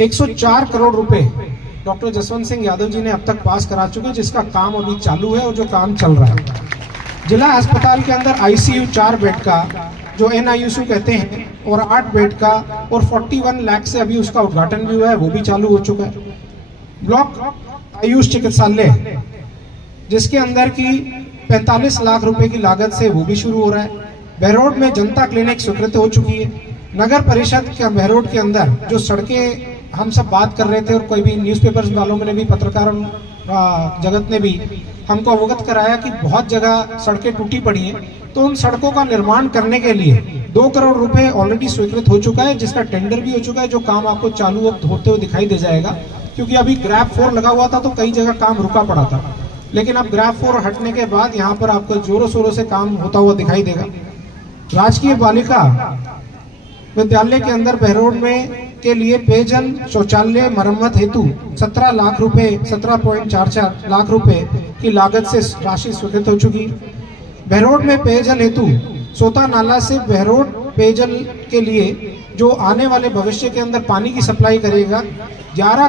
104 करोड़ रुपए डॉक्टर जसवंत सिंह यादव जी ने अब तक पास करा चुके, जिसका काम अभी चालू है और जो काम चल रहा है। जिला अस्पताल के अंदर आईसीयू 4 बेड का, जो NICU कहते हैं, और 8 बेड का और 41 लाख से अभी उसका उद्घाटन भी हुआ है, वो भी चालू हो चुका है। ब्लॉक आयुष चिकित्सालय जिसके अंदर की 45 लाख रुपए की लागत से वो भी शुरू हो रहा है। बहरोड में जनता क्लिनिक स्वीकृत हो चुकी है। नगर परिषद के बहरोड के अंदर जो सड़कें हम सब बात कर रहे थे, और कोई भी न्यूज़पेपर्स वालों ने भी, पत्रकार जगत ने भी हमको अवगत कराया कि बहुत जगह सड़कें टूटी पड़ी हैं, तो उन सड़कों का निर्माण करने के लिए 2 करोड़ रुपए ऑलरेडी स्वीकृत हो चुका है, जिसका टेंडर भी हो चुका है, जो काम आपको चालू अब होते हुए दिखाई दे जाएगा। क्योंकि अभी ग्रैब 4 लगा हुआ था तो कई जगह काम रुका पड़ा था, लेकिन अब ग्रैब 4 हटने के बाद यहाँ पर आपको जोरों शोरों से काम होता हुआ दिखाई देगा। राजकीय बालिका विद्यालय के अंदर बहरोड में के लिए पेयजल शौचालय मरम्मत हेतु 17 लाख रुपए 17.44 लाख रुपए की लागत से राशि स्वीकृत हो चुकी। बहरोड में पेयजल हेतु सोता नाला से बहरोड पेयजल के लिए जो आने वाले भविष्य के अंदर पानी की सप्लाई करेगा, 11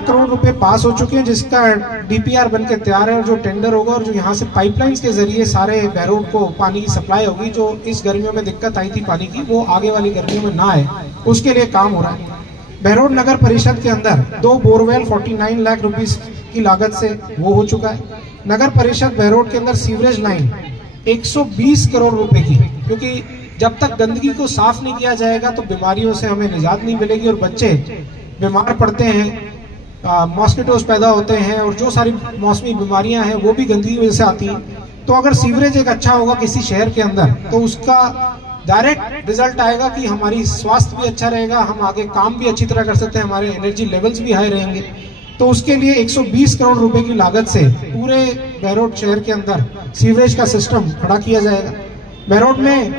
करोड़ रुपए पास हो चुके हैं, जिसका DPR बनके तैयार है, और जो टेंडर होगा और जो यहाँ से पाइपलाइंस के जरिए सारे बहरोड को पानी की सप्लाई होगी, जो इस गर्मियों में दिक्कत आई थी पानी की, वो आगे वाली गर्मियों में ना आए, उसके लिए काम हो रहा है। बहरोड नगर परिषद के अंदर 2 बोरवेल 49 लाख रुपीस की लागत से वो हो चुका है। नगर परिषद बहरोड के अंदर सीवरेज लाइन 120 करोड़ रुपए की, क्योंकि जब तक गंदगी को साफ नहीं किया जाएगा तो बीमारियों से हमें निजात नहीं मिलेगी, और बच्चे बीमार पड़ते हैं, मॉस्किटोज पैदा होते हैं, और जो सारी मौसमी बीमारियां हैं वो भी गंदगी वजह से आती हैं। तो अगर सीवरेज एक अच्छा होगा किसी शहर के अंदर, तो उसका डायरेक्ट रिजल्ट आएगा कि हमारी स्वास्थ्य भी अच्छा रहेगा, हम आगे काम भी अच्छी तरह कर सकते हैं, हमारे एनर्जी लेवल्स भी हाई रहेंगे। तो उसके लिए 120 करोड़ रुपए की लागत से पूरे बहरोड शहर के अंदर सीवरेज का सिस्टम खड़ा किया जाएगा। बहरोड में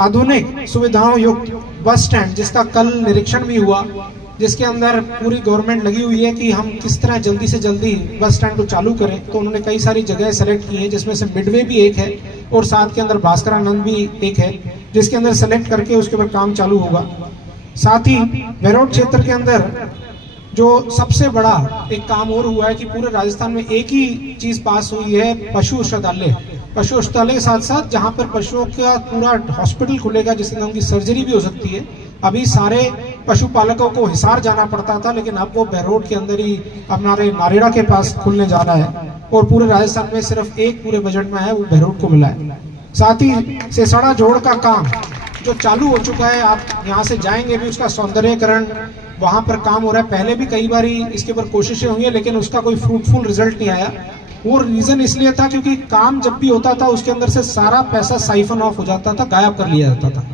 आधुनिक सुविधाओं युक्त बस स्टैंड, जिसका कल निरीक्षण भी हुआ, जिसके अंदर पूरी गवर्नमेंट लगी हुई है कि हम किस तरह जल्दी से जल्दी बस स्टैंड को चालू करें। तो उन्होंने कई सारी जगह सेलेक्ट की हैं, जिसमें से मिडवे भी एक है और साथ के अंदर भास्करानंद भी एक है, जिसके अंदर सेलेक्ट करके उसके ऊपर काम चालू होगा। साथ ही बहरोड क्षेत्र के अंदर जो सबसे बड़ा एक काम और हुआ है कि पूरे राजस्थान में एक ही चीज पास हुई है, पशु औषधालय। पशु औषधालय के साथ साथ जहां पर पशुओं का पूरा हॉस्पिटल खुलेगा, जिसमें उनकी सर्जरी भी हो सकती है। अभी सारे पशुपालकों को हिसार जाना पड़ता था, लेकिन अब वो बहरोड के अंदर ही हमारे नारेड़ा के पास खुलने जा रहा है, और पूरे राजस्थान में सिर्फ एक पूरे बजट में है, वो बहरोड को मिला है। साथ ही सेसड़ा जोड़ का काम जो चालू हो चुका है, आप यहाँ से जाएंगे भी, उसका सौंदर्यकरण वहां पर काम हो रहा है। पहले भी कई बार इसके ऊपर कोशिशें हुई है, लेकिन उसका कोई फ्रूटफुल रिजल्ट नहीं आया। वो रीजन इसलिए था क्योंकि काम जब भी होता था उसके अंदर से सारा पैसा साइफन ऑफ हो जाता था, गायब कर लिया जाता था,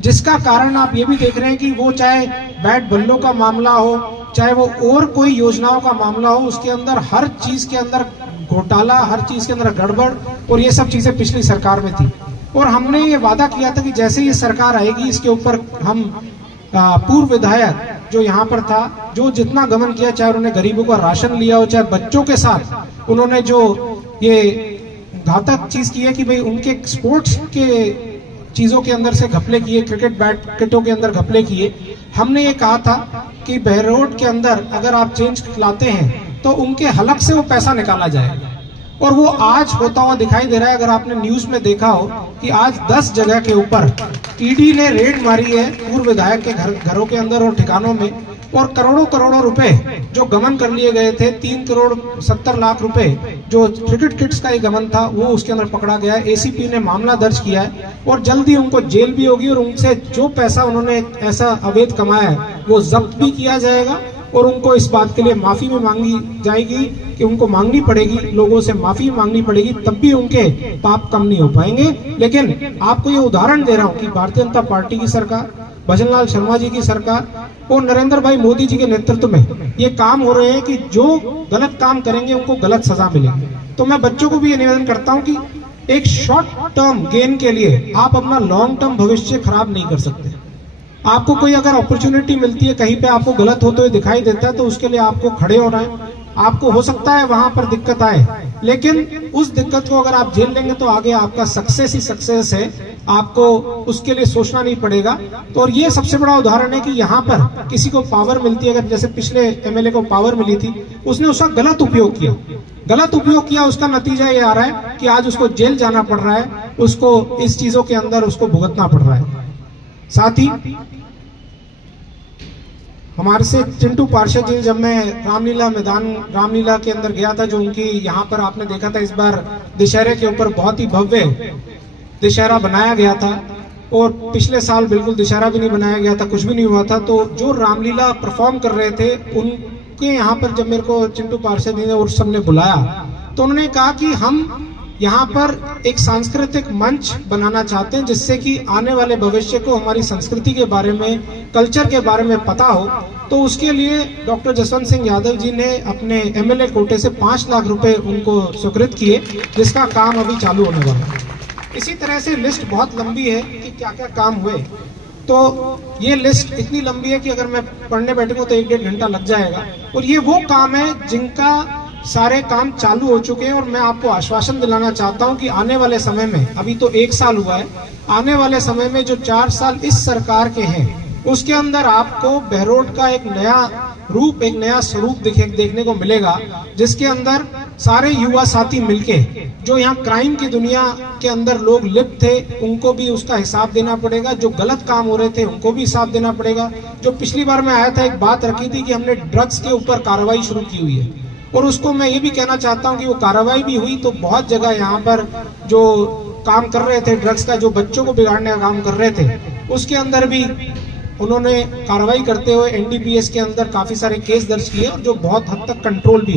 जिसका कारण आप ये भी देख रहे हैं कि वो चाहे बैट बल्लों का मामला हो, चाहे वो और कोई योजनाओं का मामला हो, उसके अंदर हर चीज के अंदर घोटाला, हर चीज के अंदर गड़बड़, और ये सब चीजें पिछली सरकार में थी। और हमने ये वादा किया था कि जैसे ये सरकार आएगी, इसके ऊपर हम पूर्व विधायक जो यहाँ पर था, जो जितना गमन किया, चाहे उन्होंने गरीबों का राशन लिया हो, चाहे बच्चों के साथ उन्होंने जो ये घातक चीज की है कि भाई उनके स्पोर्ट्स के चीजों के अंदर से घपले किए, क्रिकेट बैट किटों के अंदर घपले किए। हमने ये कहा था कि बहरोड के अंदर अगर आप चेंज लाते हैं तो उनके हलक से वो पैसा निकाला जाएगा, और वो आज होता हुआ दिखाई दे रहा है। अगर आपने न्यूज में देखा हो कि आज 10 जगह के ऊपर ईडी ने रेड मारी है पूर्व विधायक के घरों के अंदर और ठिकानों में, और करोड़ों करोड़ों रुपए जो गमन कर लिए गए थे, 3 करोड़ 70 लाख रुपए जो क्रिकेट किट्स का ही गमन था, वो उसके अंदर पकड़ा गया है। एसीपी ने मामला दर्ज किया है, और जल्दी उनको जेल भी होगी, और उनसे जो पैसा उन्होंने ऐसा अवैध कमाया है वो जब्त भी किया जाएगा, और उनको इस बात के लिए माफी भी मांगी जाएगी कि उनको मांगनी पड़ेगी, लोगों से माफी मांगनी पड़ेगी, तब भी उनके पाप कम नहीं हो पाएंगे। लेकिन आपको ये उदाहरण दे रहा हूँ कि भारतीय जनता पार्टी की सरकार, भजनलाल शर्मा जी की सरकार और नरेंद्र भाई मोदी जी के नेतृत्व में ये काम हो रहे हैं कि जो गलत काम करेंगे उनको गलत सजा मिलेगी। तो मैं बच्चों को भी ये निवेदन करता हूँ कि एक शॉर्ट टर्म गेन के लिए आप अपना लॉन्ग टर्म भविष्य खराब नहीं कर सकते। आपको कोई अगर अपॉर्चुनिटी मिलती है, कहीं पे आपको गलत होते हुए दिखाई देता है, तो उसके लिए आपको खड़े होना है। आपको हो सकता है वहां पर दिक्कत आए, लेकिन उस दिक्कत को अगर आप झेल लेंगे तो आगे आपका सक्सेस ही सक्सेस है। आपको उसके लिए सोचना नहीं पड़ेगा। तो और ये सबसे बड़ा उदाहरण है कि यहाँ पर किसी को पावर मिलती है, अगर जैसे पिछले एमएलए को पावर मिली थी, उसने उसका गलत उपयोग किया, उसका नतीजा ये आ रहा है कि आज उसको जेल जाना पड़ रहा है, उसको इस चीजों के अंदर उसको भुगतना पड़ रहा है। साथ ही हमारे से चिंटू पार्षद जी, जब मैं रामलीला के अंदर गया था, जो उनकी यहाँ पर आपने देखा था, इस बार दशहरे के ऊपर बहुत ही भव्य दशहरा बनाया गया था और पिछले साल बिल्कुल दशहरा भी नहीं बनाया गया था, कुछ भी नहीं हुआ था। तो जो रामलीला परफॉर्म कर रहे थे उनके यहाँ पर जब मेरे को चिंटू पार्षद जी ने और सबने बुलाया, तो उन्होंने कहा कि हम यहाँ पर एक सांस्कृतिक मंच बनाना चाहते हैं, जिससे कि आने वाले भविष्य को हमारी संस्कृति के बारे में, कल्चर के बारे में पता हो। तो उसके लिए डॉक्टर जसवंत सिंह यादव जी ने अपने एमएलए कोटे से 5 लाख रुपए उनको स्वीकृत किए, जिसका काम अभी चालू होने वाला है। इसी तरह से लिस्ट बहुत लंबी है कि क्या क्या काम हुए। तो ये लिस्ट इतनी लंबी है कि अगर मैं पढ़ने बैठूंगा तो 1-1.5 घंटा लग जाएगा। और ये वो काम है जिनका सारे काम चालू हो चुके हैं, और मैं आपको आश्वासन दिलाना चाहता हूं कि आने वाले समय में, अभी तो 1 साल हुआ है, आने वाले समय में जो 4 साल इस सरकार के हैं, उसके अंदर आपको बहरोड का एक नया रूप, एक नया स्वरूप देखने को मिलेगा, जिसके अंदर सारे युवा साथी मिलके, जो यहाँ क्राइम की दुनिया के अंदर लोग लिप्त थे, उनको भी उसका हिसाब देना पड़ेगा, जो गलत काम हो रहे थे उनको भी हिसाब देना पड़ेगा। जो पिछली बार मैं आया था, एक बात रखी थी कि हमने ड्रग्स के ऊपर कार्रवाई शुरू की हुई है, और उसको मैं ये भी कहना चाहता हूँ कि वो कार्रवाई भी हुई, तो बहुत जगह यहाँ पर जो काम कर रहे थे ड्रग्स का, जो बच्चों को बिगाड़ने का काम कर रहे थे, उसके अंदर भी उन्होंने कार्रवाई करते हुए एनडीपीएस के अंदर काफी सारे केस दर्ज किए, और जो बहुत हद तक कंट्रोल भी